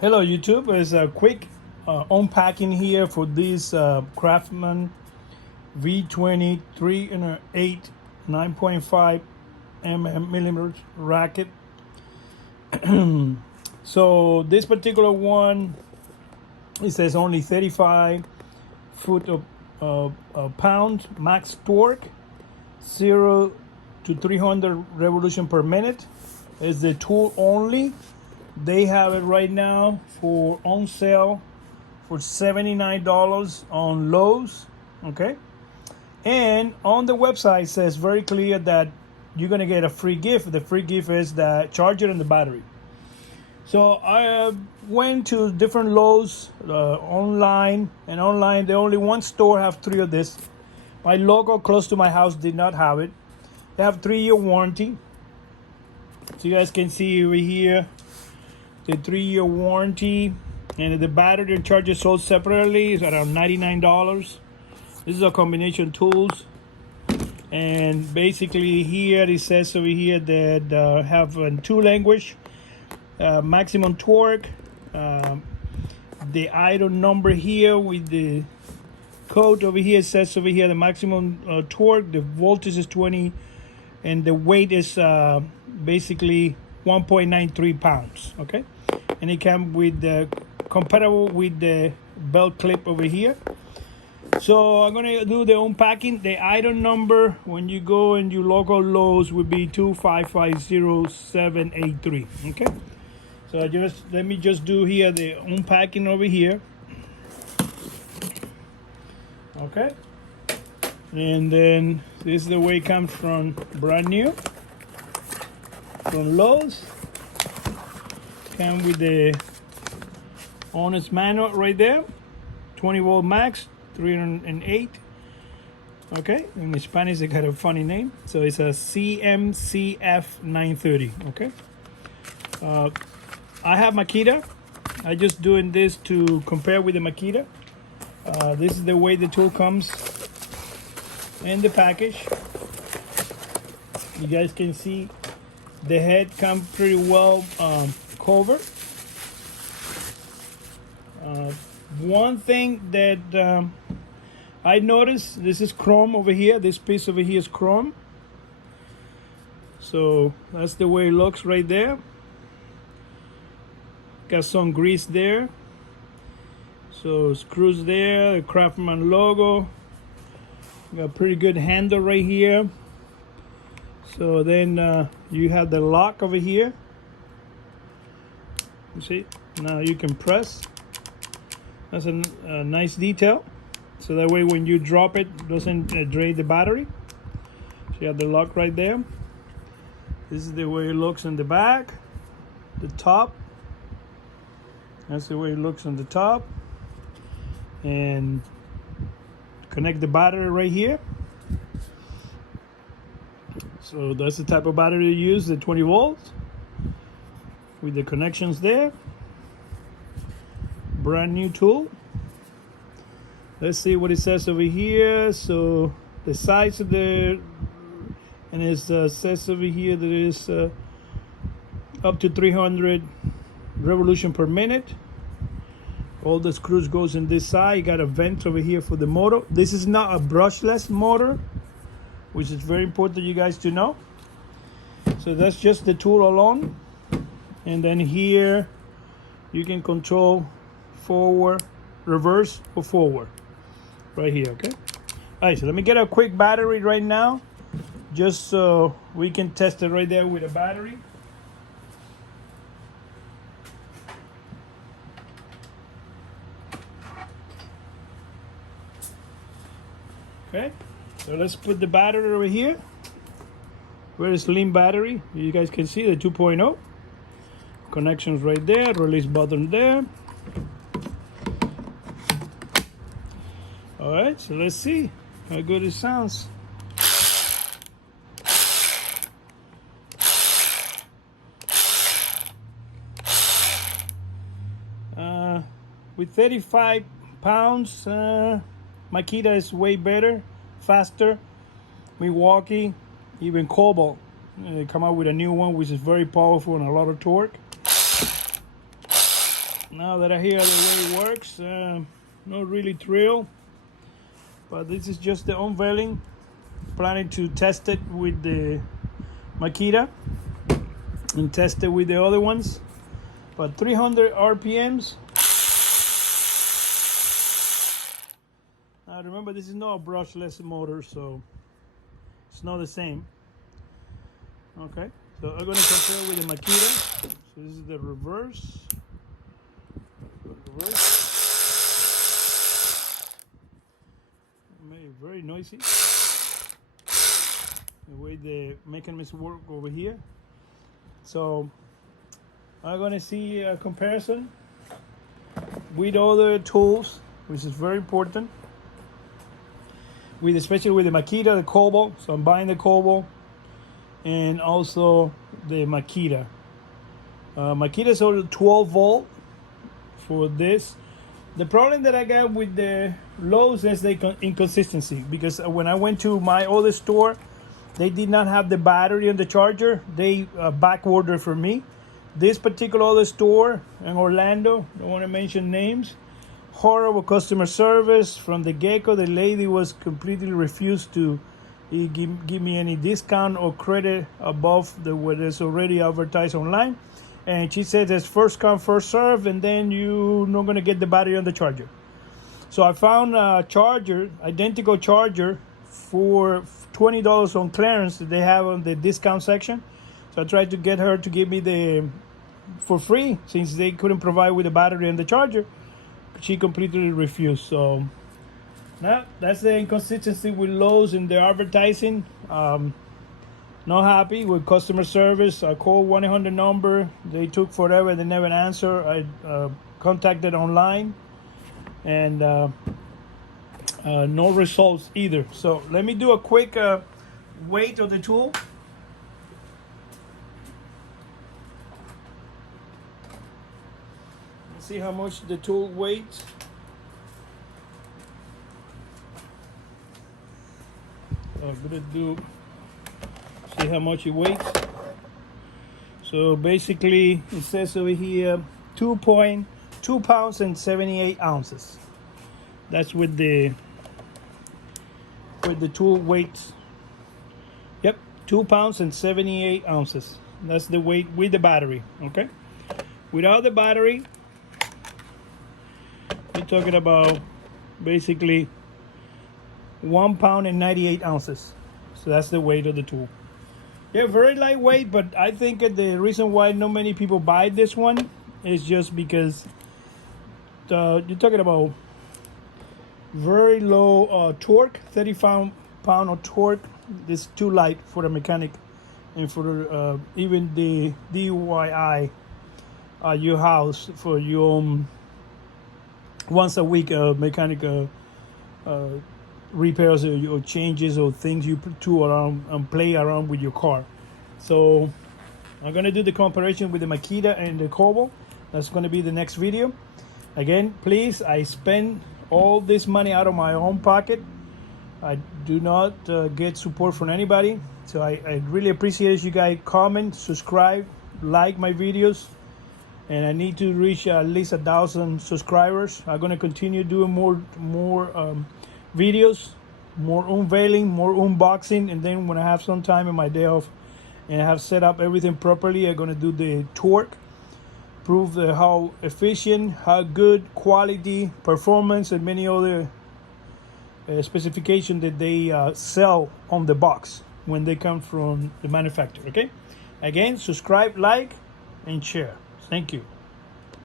Hello YouTube, it's a quick unpacking here for this CRAFTSMAN V20 3/8 9.5 millimeters racket. So this particular one, it says only 35 foot of pounds max torque, 0 to 300 revolution per minute. It's the tool only. They have it right now for on sale for $79 on Lowe's, okay? And on the website says very clear that you're gonna get a free gift. The free gift is the charger and the battery. So I went to different Lowe's online, and online the only one store have 3 of this. My local close to my house did not have it. They have 3-year warranty. So you guys can see over here the 3-year warranty, and the battery and charger sold separately is around $99. This is a combination tools, and basically here it says over here that have 2 language, maximum torque, the item number here with the code over here says over here the maximum torque, the voltage is 20, and the weight is basically 1.93 pounds, okay? And it comes with the compatible with the belt clip over here. So I'm gonna do the unpacking. The item number when you go in your local Lowe's would be 2550783. Okay. So let me just do here the unpacking over here. Okay. And then this is the way it comes from brand new from Lowe's. Come with the owner's manual right there, 20-volt max, 308. Okay, in Spanish they got a funny name, so it's a CMCF 930. Okay, I have Makita. I just doing this to compare with the Makita. This is the way the tool comes in the package. You guys can see the head comes pretty well covered. One thing that I noticed, this is chrome over here. This piece over here is chrome. So that's the way it looks right there. Got some grease there. So screws there, the CRAFTSMAN logo. Got a pretty good handle right here. So then you have the lock over here. You see, now you can press. That's a nice detail. So that way when you drop it, doesn't drain the battery. So you have the lock right there. This is the way it looks on the back, the top. That's the way it looks on the top. And connect the battery right here. So that's the type of battery you use, the 20 volts with the connections there. Brand new tool. Let's see what it says over here. So the size of the, and it says over here that it is up to 300 revolution per minute. All the screws goes in this side. You got a vent over here for the motor. This is not a brushless motor, which is very important you guys to know. So that's just the tool alone. And then here you can control forward, reverse, or forward right here. Okay. All right, so let me get a quick battery right now, just so we can test it right there with a battery. Okay, so let's put the battery over here. Very slim battery. You guys can see the 2.0. Connections right there, release button there. All right, so let's see how good it sounds. With 35 pounds, Makita is way better, faster. Milwaukee, even Cobalt, come out with a new one which is very powerful and a lot of torque. Now that I hear the way it works, not really thrilled, but this is just the unveiling. Planning to test it with the Makita and test it with the other ones, but 300 RPMs. Now remember, this is not a brushless motor, so it's not the same. Okay, so I'm going to compare with the Makita. So this is the reverse. Very noisy. The way the mechanisms work over here. So I'm going to see a comparison with other tools, which is very important. Especially with the Makita, the Cobalt. So I'm buying the Cobalt and also the Makita. Makita is only 12 volt for this. The problem that I got with the Lowe's is the inconsistency, because when I went to my other store, they did not have the battery on the charger. They back ordered for me. This particular other store in Orlando, I don't want to mention names, horrible customer service from the get-go. The lady was completely refused to give me any discount or credit above what is already advertised online. And she said it's first come, first serve, and then you're not going to get the battery on the charger. So I found a charger, identical charger, for $20 on clearance that they have on the discount section. So I tried to get her to give me for free, since they couldn't provide with the battery and the charger. She completely refused. So now that's the inconsistency with Lowe's in their advertising. Not happy with customer service. I called 1-800 number. They took forever. They never answer. I contacted online, and no results either. So let me do a quick weight of the tool. Let's see how much the tool weighs. I'm gonna see how much it weighs. So basically it says over here 2.2 pounds and 78 ounces. That's with the tool weight. Yep, 2 pounds and 78 ounces. That's the weight with the battery. Okay, without the battery, you're talking about basically 1 pound and 98 ounces. So that's the weight of the tool. Yeah, very lightweight, but I think the reason why not many people buy this one is just because you're talking about very low torque, 30 pound of torque. It's too light for a mechanic, and for even the DIY your house for your once a week mechanic repairs or changes or things you put to around and play around with your car. So I'm going to do the comparison with the Makita and the Cobalt. That's going to be the next video. Again, please, I spend all this money out of my own pocket. I do not get support from anybody. So I really appreciate you guys comment, subscribe, like my videos. And I need to reach at least 1,000 subscribers. I'm going to continue doing more videos, more unveiling, more unboxing, and then when I have some time in my day off and I have set up everything properly, I'm going to do the torque, prove how efficient, how good quality, performance, and many other specifications that they sell on the box when they come from the manufacturer. Okay, again, subscribe, like, and share. Thank you.